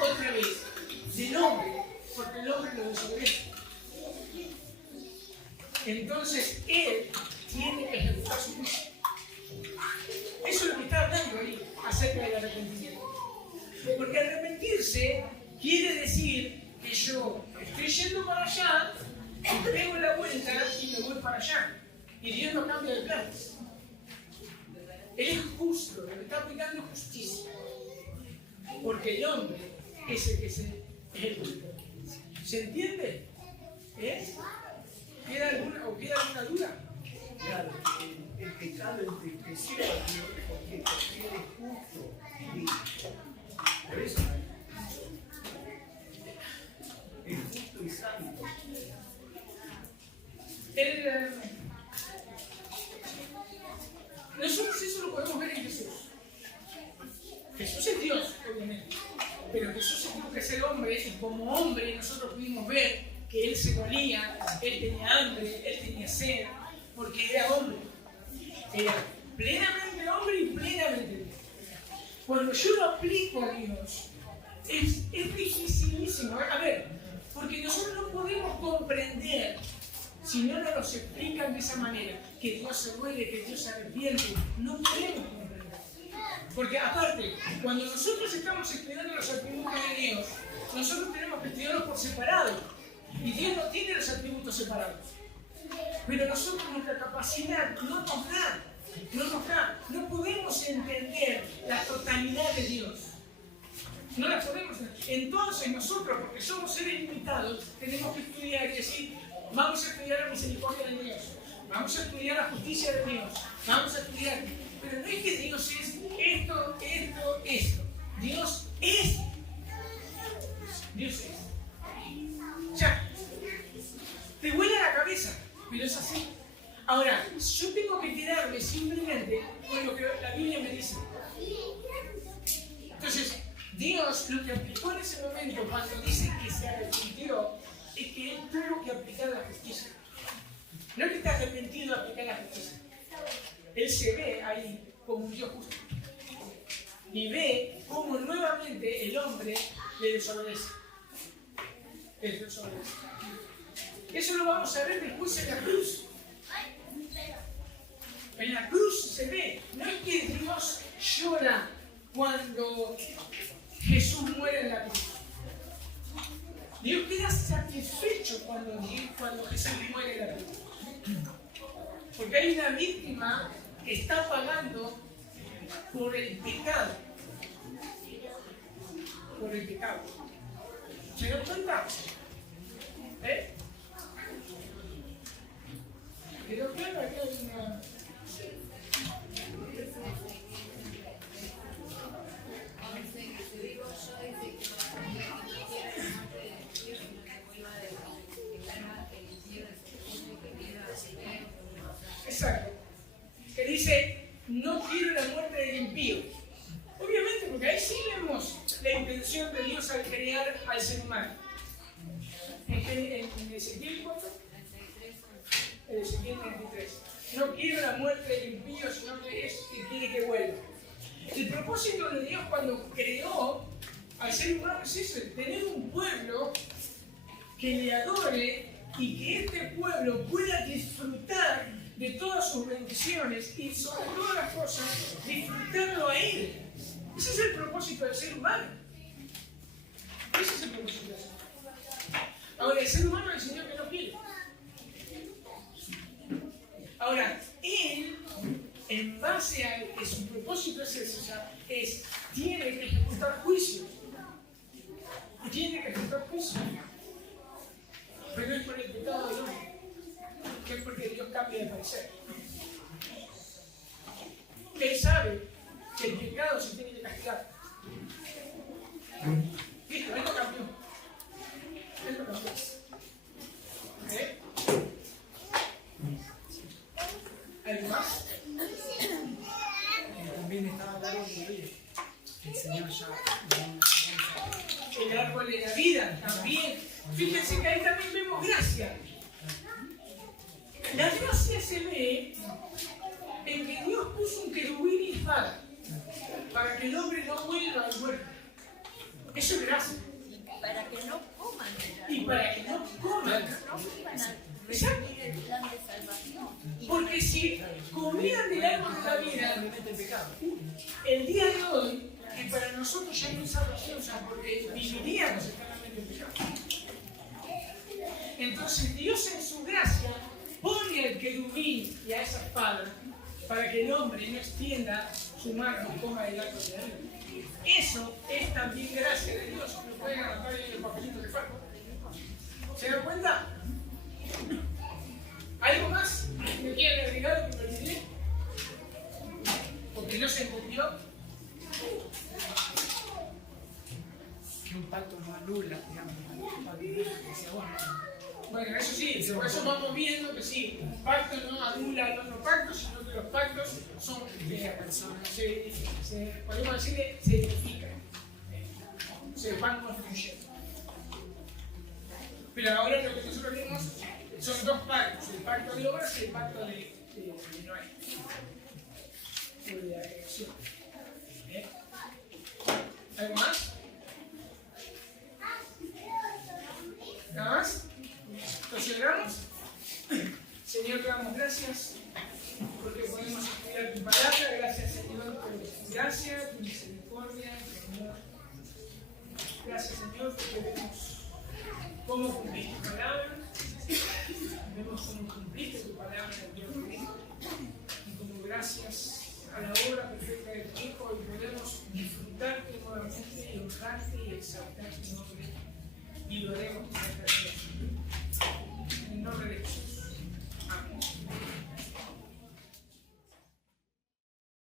otra vez del hombre, porque el hombre lo desobedece. Entonces Él tiene que ejecutar su juicio. Eso es lo que está hablando ahí acerca del arrepentimiento. Porque arrepentirse quiere decir que yo estoy yendo para allá, pego la vuelta y me voy para allá. Y Dios no cambia de planes. Él es justo, le está aplicando justicia. Porque el hombre es el que se ejecuta. ¿Se entiende? ¿Queda alguna duda? Claro, el pecado entristeció a Dios porque Él es justo. Por eso es justo y santo. Nosotros eso lo podemos ver en Jesús. Jesús es Dios, obviamente. Pero Jesús tuvo que ser hombre y como hombre nosotros pudimos ver que Él se dolía, Él tenía hambre, Él tenía sed, porque era hombre. Era plenamente hombre y plenamente Dios. Cuando yo lo aplico a Dios, es dificilísimo. A ver, porque nosotros no podemos comprender si no nos explican de esa manera, que Dios se duele, que Dios se arrepiente. No podemos comprender. Porque aparte, cuando nosotros estamos estudiando los atributos de Dios, nosotros tenemos que estudiarlos por separado. Y Dios no tiene los atributos separados. Pero nosotros, nuestra capacidad no nos da. No podemos entender la totalidad de Dios. No la podemos entender. Entonces nosotros, porque somos seres limitados, tenemos que estudiar y decir, vamos a estudiar la misericordia de Dios. Vamos a estudiar la justicia de Dios. Vamos a estudiar. Pero no es que Dios es esto. Dios es. Dios es. Ya. Te vuela la cabeza, pero es así. Ahora, yo tengo que quedarme simplemente con lo que la Biblia me dice. Entonces, Dios lo que aplicó en ese momento cuando dice que se arrepintió es que Él tuvo que aplicar la justicia. No es que está arrepentido de aplicar la justicia. Él se ve ahí como un Dios justo. Y ve cómo nuevamente el hombre le desobedece. Eso lo vamos a ver después en la cruz. En la cruz se ve, no es que Dios llora cuando Jesús muere en la cruz. Dios queda satisfecho cuando Jesús muere en la cruz. Porque hay una víctima que está pagando por el pecado. Por el pecado. ¿Se dan cuenta? Pero claro, aquí hay una... Exacto. Que dice, no quiero la muerte del impío. Obviamente, porque ahí sí vemos la intención de Dios al crear al ser humano. En Ezequiel 4, en Ezequiel 33. No quiero la muerte del impío, sino que quiere que vuelva. El propósito de Dios cuando creó al ser humano es eso, tener un pueblo que le adore y que este pueblo pueda disfrutar de todas sus bendiciones y sobre todas las cosas disfrutarlo a Él. Ese es el propósito del ser humano. Ese es el propósito del ser humano. Ahora, el ser humano es el Señor que no quiere. Ahora, Él, en base a que su propósito tiene que ejecutar juicio. Tiene que ejecutar juicio. obedecer. Él sabe que el pecado se tiene que castigar. Listo, él lo cambió. Él lo cambió. ¿Eh? ¿Algo más? También estaba claro que el Señor ya El árbol de la vida también. Fíjense que ahí también vemos gracia. La gracia se ve en que Dios puso un querubín y espada para que el hombre no vuelva al huerto. Eso es gracia. Para que no coman de la Y para que no coman. no iban a recibir el plan de salvación. Porque si comían del árbol de la vida, comete el pecado. el día de hoy, que para nosotros ya no hay salvación, o sea, porque viviríamos eternamente en pecado. Entonces Dios en su gracia pone al querubín y a esa espada para que el hombre no extienda su mano y coma del árbol de la vida. Eso es también gracia de Dios. Lo pueden anotar en el papelito que falta. ¿Se dan cuenta? ¿Algo más que quieran agregar que me olvidé? Porque no se entendió. Que un pacto no anula, digamos, un pacto que decía, Bueno, eso sí, por eso vamos viendo que sí, un pacto no anula el otro pacto, sino que los pactos son podemos decirle, se edifican, se van construyendo. Pero ahora lo que nosotros vemos son dos pactos, el pacto de obras y el pacto de Noé, de la creación. ¿Algo más? ¿Nada más? ¿Entonces oramos? Señor, te damos gracias porque podemos estudiar tu palabra. Gracias, Señor, por tu gracia, tu misericordia, tu amor. Gracias, Señor, porque vemos cómo cumpliste tu palabra. Vemos cómo cumpliste tu palabra en el día de hoy. Y como gracias a la obra perfecta